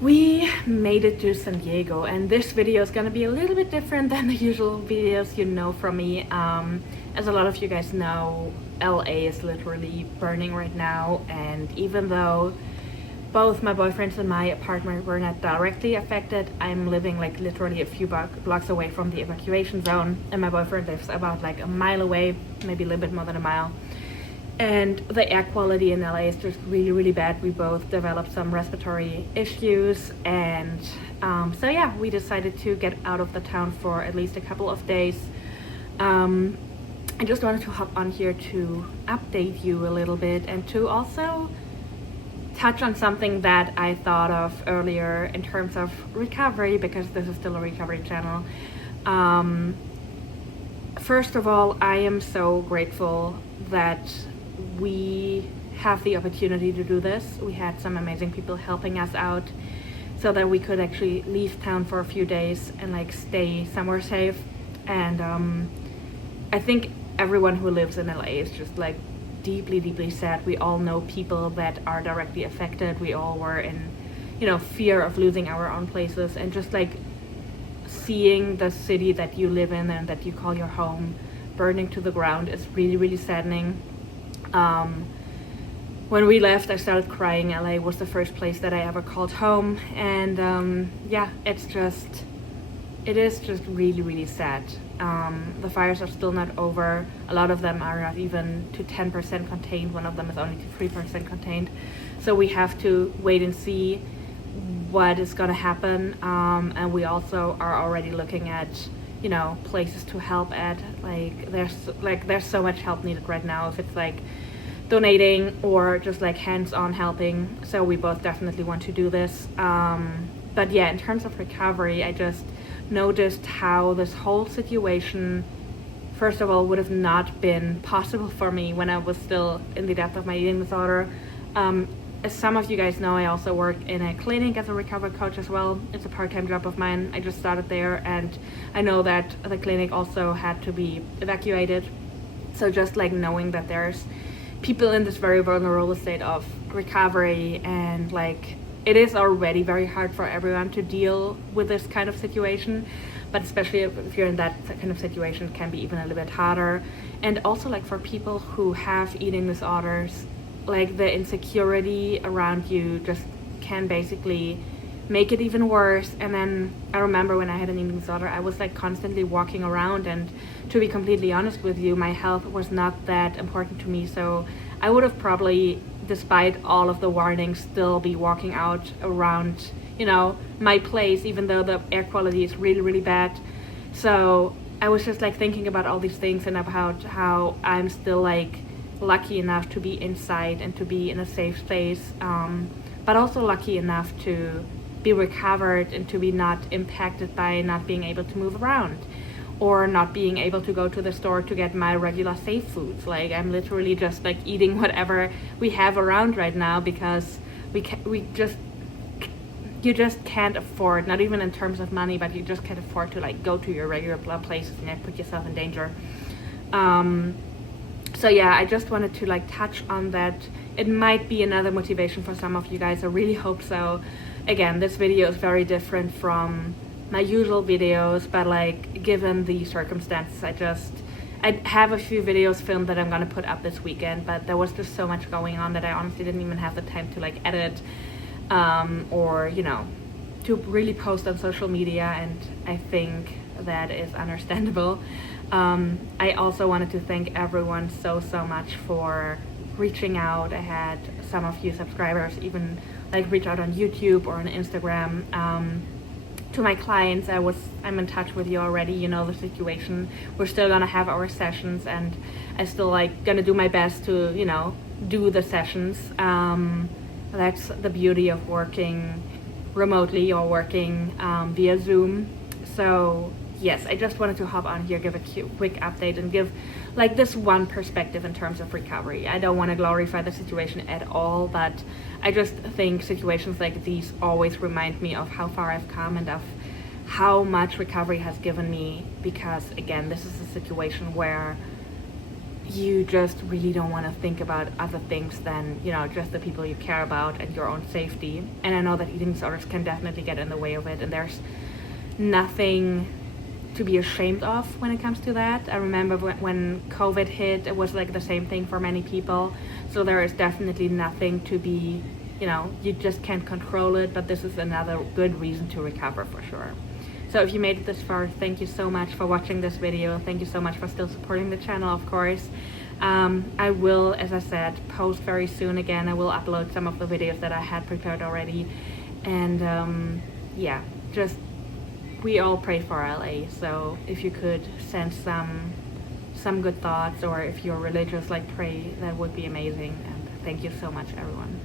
We made it to San Diego, and this video is gonna be a little bit different than the usual videos you know from me. As a lot of you guys know, LA is literally burning right now, and even though both my boyfriends and my apartment were not directly affected, I'm living like literally a few blocks away from the evacuation zone, and my boyfriend lives about like a mile away, maybe a little bit more than a mile. And the air quality in LA is just really, really bad. We both developed some respiratory issues, and so yeah, we decided to get out of the town for at least a couple of days. I just wanted to hop on here to update you a little bit and to also touch on something that I thought of earlier in terms of recovery, because this is still a recovery channel. First of all, I am so grateful that we have the opportunity to do this. We had some amazing people helping us out so that we could actually leave town for a few days and like stay somewhere safe. And I think everyone who lives in LA is just like deeply sad. We all know people that are directly affected. We all were in, fear of losing our own places, and just like seeing the city that you live in and that you call your home burning to the ground is really, really saddening. When we left, I started crying. LA was the first place that I ever called home, and it is just really, really sad. The fires are still not over. A lot of them are not even to 10% contained. One of them is only to 3% contained. So we have to wait and see what is going to happen. And we also are already looking at, places to help at. There's so much help needed right now. If it's like donating or just like hands-on helping. So we both definitely want to do this. But yeah, in terms of recovery, I just noticed how this whole situation, first of all, would have not been possible for me when I was still in the depth of my eating disorder. As some of you guys know, I also work in a clinic as a recovery coach as well. It's a part-time job of mine. I just started there, and I know that the clinic also had to be evacuated. So just like knowing that there's people in this very vulnerable state of recovery, and like it is already very hard for everyone to deal with this kind of situation, but especially if you're in that kind of situation, it can be even a little bit harder. And also like for people who have eating disorders, like the insecurity around you just can basically make it even worse. And then I remember when I had an eating disorder, I was like constantly walking around, and to be completely honest with you, my health was not that important to me. So I would have probably, despite all of the warnings, still be walking out around, my place, even though the air quality is really, really bad. So I was just like thinking about all these things and about how I'm still like lucky enough to be inside and to be in a safe space, but also lucky enough to be recovered and to be not impacted by not being able to move around or not being able to go to the store to get my regular safe foods. Like I'm literally just like eating whatever we have around right now, because you just can't afford, not even in terms of money, but you just can't afford to like go to your regular places and like put yourself in danger. So yeah, I just wanted to like touch on that. It might be another motivation for some of you guys. I really hope so. Again, this video is very different from my usual videos, but like given the circumstances, I have a few videos filmed that I'm gonna put up this weekend, but there was just so much going on that I honestly didn't even have the time to like edit or to really post on social media, and I think that is understandable. I also wanted to thank everyone so much for reaching out. I had some of you subscribers even like reach out on YouTube or on Instagram. To my clients, I'm in touch with you already. The situation. We're still gonna have our sessions, and I still like gonna do my best to do the sessions. That's the beauty of working remotely or working via Zoom. So yes, I just wanted to hop on here, give a quick update, and give like this one perspective in terms of recovery. I don't want to glorify the situation at all, but I just think situations like these always remind me of how far I've come and of how much recovery has given me, because again, this is a situation where you just really don't want to think about other things than, you know, just the people you care about and your own safety. And I know that eating disorders can definitely get in the way of it, and there's nothing to be ashamed of when it comes to that. I remember when COVID hit, it was like the same thing for many people. So there is definitely nothing to be, you know, you just can't control it, but this is another good reason to recover for sure. So if you made it this far, thank you so much for watching this video. Thank you so much for still supporting the channel, of course. I will, as I said, post very soon again. I will upload some of the videos that I had prepared already. And yeah, just, we all pray for LA. So if you could send some good thoughts, or if you're religious, like pray, that would be amazing. And thank you so much, everyone.